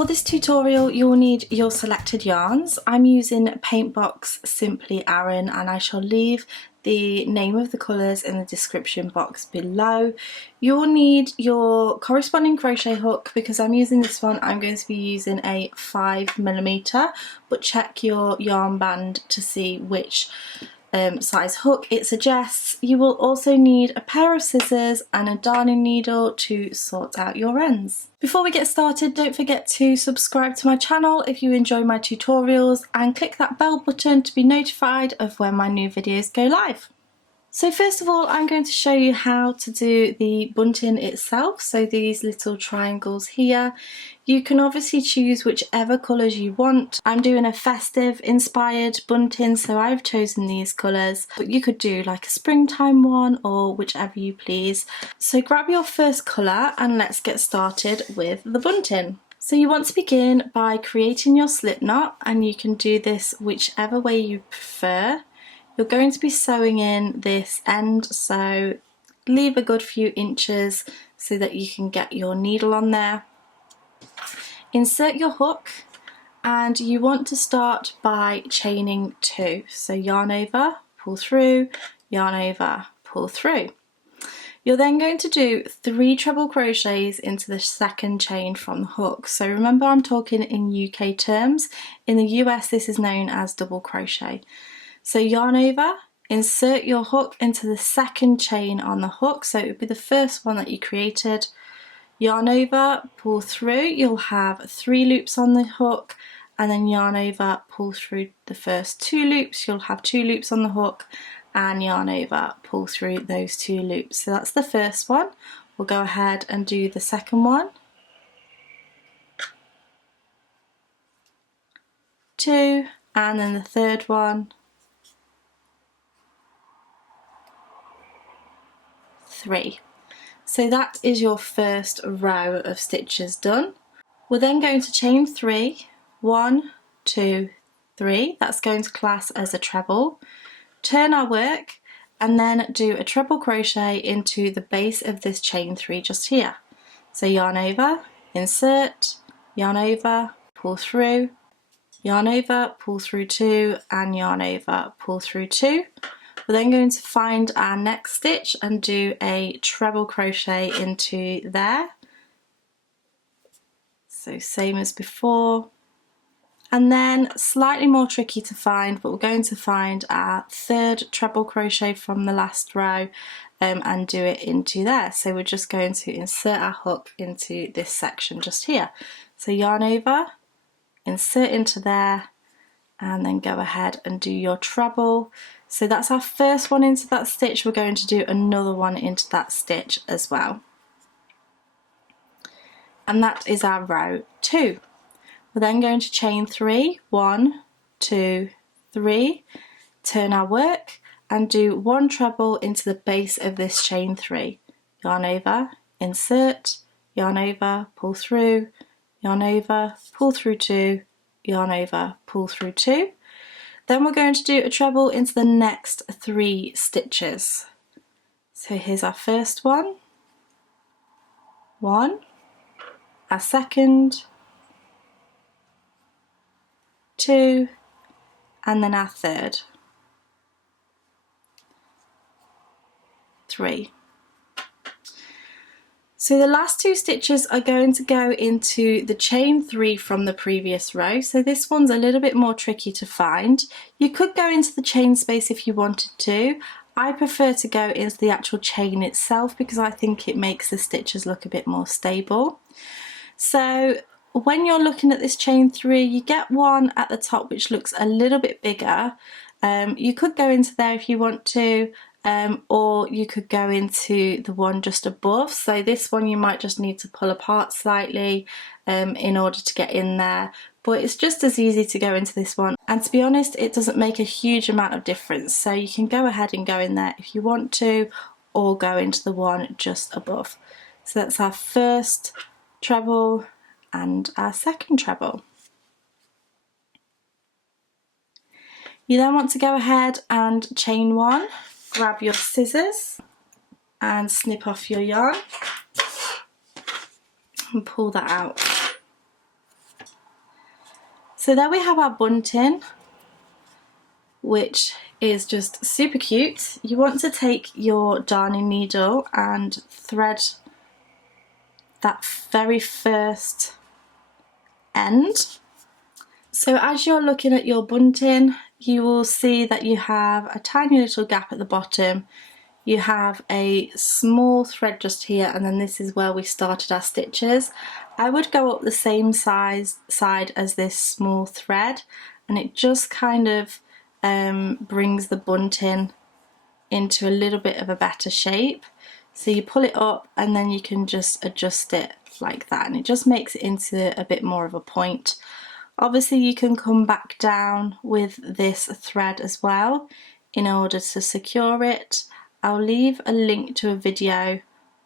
For this tutorial you'll need your selected yarns. I'm using Paintbox Simply Aran, and I shall leave the name of the colours in the description box below. You'll need your corresponding crochet hook. Because I'm using this one, I'm going to be using a 5mm, but check your yarn band to see which size hook it suggests. You will also need a pair of scissors and a darning needle to sort out your ends. Before we get started, don't forget to subscribe to my channel if you enjoy my tutorials, and click that bell button to be notified of when my new videos go live. So first of all, I'm going to show you how to do the bunting itself. So these little triangles here, you can obviously choose whichever colours you want. I'm doing a festive inspired bunting, so I've chosen these colours, but you could do like a springtime one or whichever you please. So grab your first colour and let's get started with the bunting. So you want to begin by creating your slip knot, and you can do this whichever way you prefer. You're going to be sewing in this end, so leave a good few inches so that you can get your needle on there. Insert your hook, and you want to start by chaining 2. So yarn over, pull through, yarn over, pull through. You're then going to do 3 treble crochets into the second chain from the hook. So remember, I'm talking in UK terms. In the US this is known as double crochet. So yarn over, insert your hook into the second chain on the hook, so it would be the first one that you created. Yarn over, pull through, you'll have 3 loops on the hook, and then yarn over, pull through the first 2 loops, you'll have 2 loops on the hook, and yarn over, pull through those 2 loops. So that's the first one. We'll go ahead and do the second one. 2, and then the third one. 3. So that is your first row of stitches done. We're then going to chain 3, 1, 2, 3. That's going to class as a treble. Turn our work and then do a treble crochet into the base of this chain 3 just here. So yarn over, insert, yarn over, pull through, yarn over, pull through 2, and yarn over, pull through 2. We're then going to find our next stitch and do a treble crochet into there. So same as before. And then slightly more tricky to find, but we're going to find our third treble crochet from the last row and do it into there. So we're just going to insert our hook into this section just here. So yarn over, insert into there, and then go ahead and do your treble. So that's our first one into that stitch. We're going to do another one into that stitch as well. And that is our row 2. We're then going to chain 3, 1, 2, 3, turn our work and do 1 treble into the base of this chain 3. Yarn over, insert, yarn over, pull through, yarn over, pull through 2, yarn over, pull through 2. Then we're going to do a treble into the next 3 stitches. So here's our first one, 1, our second, 2, and then our third, 3. So the last 2 stitches are going to go into the chain 3 from the previous row. So this one's a little bit more tricky to find. You could go into the chain space if you wanted to. I prefer to go into the actual chain itself because I think it makes the stitches look a bit more stable. So when you're looking at this chain 3, you get one at the top which looks a little bit bigger. You could go into there if you want to. Or you could go into the one just above. So this one you might just need to pull apart slightly in order to get in there, but it's just as easy to go into this one, and to be honest it doesn't make a huge amount of difference, so you can go ahead and go in there if you want to, or go into the one just above. So that's our first treble and our second treble. You then want to go ahead and chain 1. Grab your scissors and snip off your yarn and pull that out. So there we have our bunting, which is just super cute. You want to take your darning needle and thread that very first end. So as you're looking at your bunting, you will see that you have a tiny little gap at the bottom. You have a small thread just here, and then this is where we started our stitches. I would go up the same side as this small thread, and it just kind of brings the bunting into a little bit of a better shape. So you pull it up and then you can just adjust it like that, and it just makes it into a bit more of a point. Obviously you can come back down with this thread as well in order to secure it. I'll leave a link to a video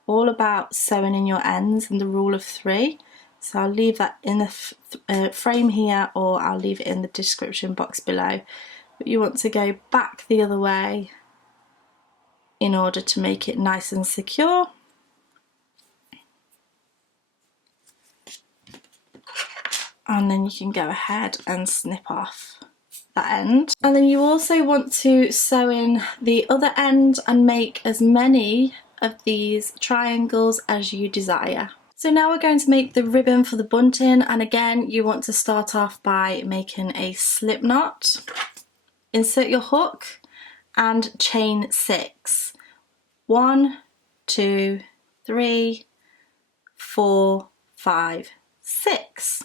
all about sewing in your ends and the rule of 3. So I'll leave that in the frame here, or I'll leave it in the description box below. But you want to go back the other way in order to make it nice and secure. And then you can go ahead and snip off that end. And then you also want to sew in the other end and make as many of these triangles as you desire. So now we're going to make the ribbon for the bunting, and again you want to start off by making a slip knot. Insert your hook and chain 6. 1, 2, 3, 4, 5, 6.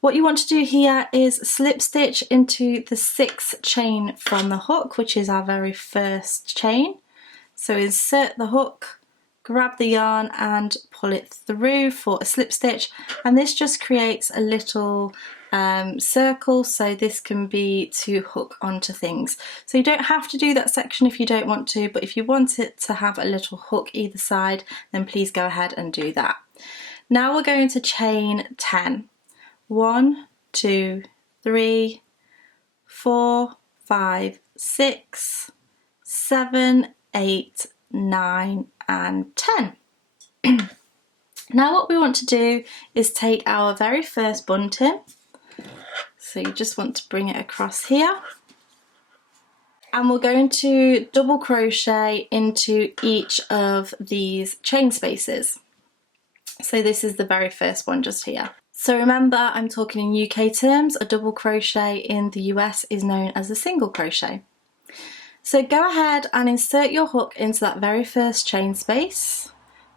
What you want to do here is slip stitch into the 6th chain from the hook, which is our very first chain. So insert the hook, grab the yarn and pull it through for a slip stitch, and this just creates a little circle, so this can be to hook onto things. So you don't have to do that section if you don't want to, but if you want it to have a little hook either side, then please go ahead and do that. Now we're going to chain 10. 1, 2, 3, 4, 5, 6, 7, 8, 9 and 10. Now what we want to do is take our very first bunting. So you just want to bring it across here, and we're going to double crochet into each of these chain spaces. So this is the very first one just here. So remember, I'm talking in UK terms. A double crochet in the US is known as a single crochet. So go ahead and insert your hook into that very first chain space.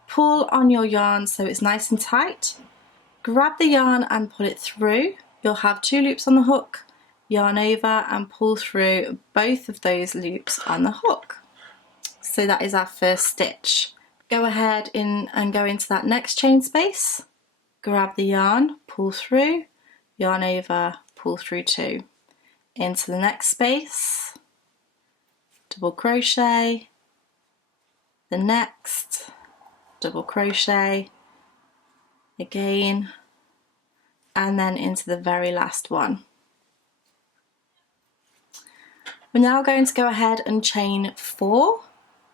Pull on your yarn so it's nice and tight. Grab the yarn and pull it through. You'll have 2 loops on the hook, yarn over and pull through both of those loops on the hook. So that is our first stitch. Go ahead and go into that next chain space, grab the yarn, pull through, yarn over, pull through 2. Into the next space, double crochet, the next, double crochet, again, and then into the very last one. We're now going to go ahead and chain 4.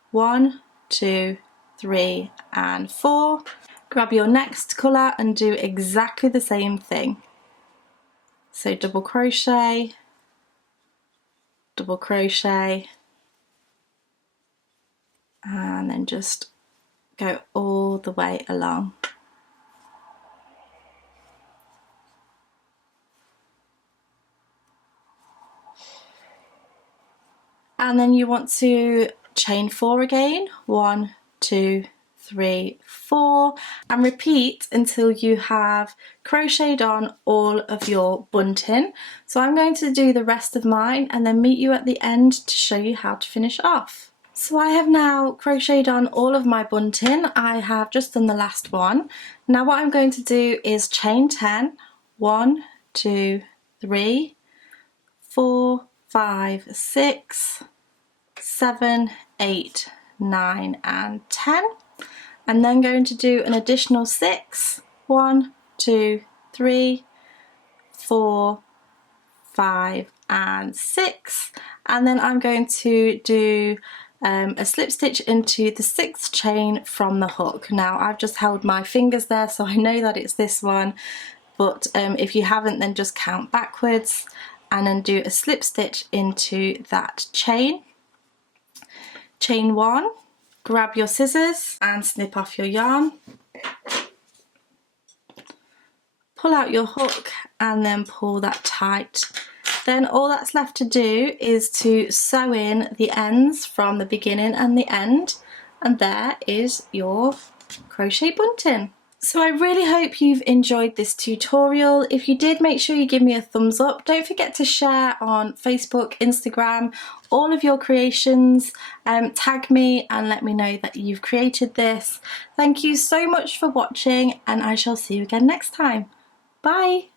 1, 2, 3 and 4. Grab your next colour and do exactly the same thing. So double crochet, and then just go all the way along. And then you want to chain 4 again. 1, 2, 3, 4, and repeat until you have crocheted on all of your bunting. So I'm going to do the rest of mine and then meet you at the end to show you how to finish off. So I have now crocheted on all of my bunting. I have just done the last one. Now what I'm going to do is chain 10. 1, 2, 3, 4, 5, 6, 7, 8, 9 and 10, and then going to do an additional 6. 1, 2, 3, 4, 5 and 6, and then I'm going to do a slip stitch into the 6th chain from the hook. Now I've just held my fingers there so I know that it's this one, but if you haven't, then just count backwards and then do a slip stitch into that chain. Chain 1, grab your scissors and snip off your yarn. Pull out your hook and then pull that tight. Then all that's left to do is to sew in the ends from the beginning and the end, and there is your crochet bunting. So I really hope you've enjoyed this tutorial. If you did, make sure you give me a thumbs up. Don't forget to share on Facebook, Instagram, all of your creations. Tag me and let me know that you've created this. Thank you so much for watching, and I shall see you again next time. Bye!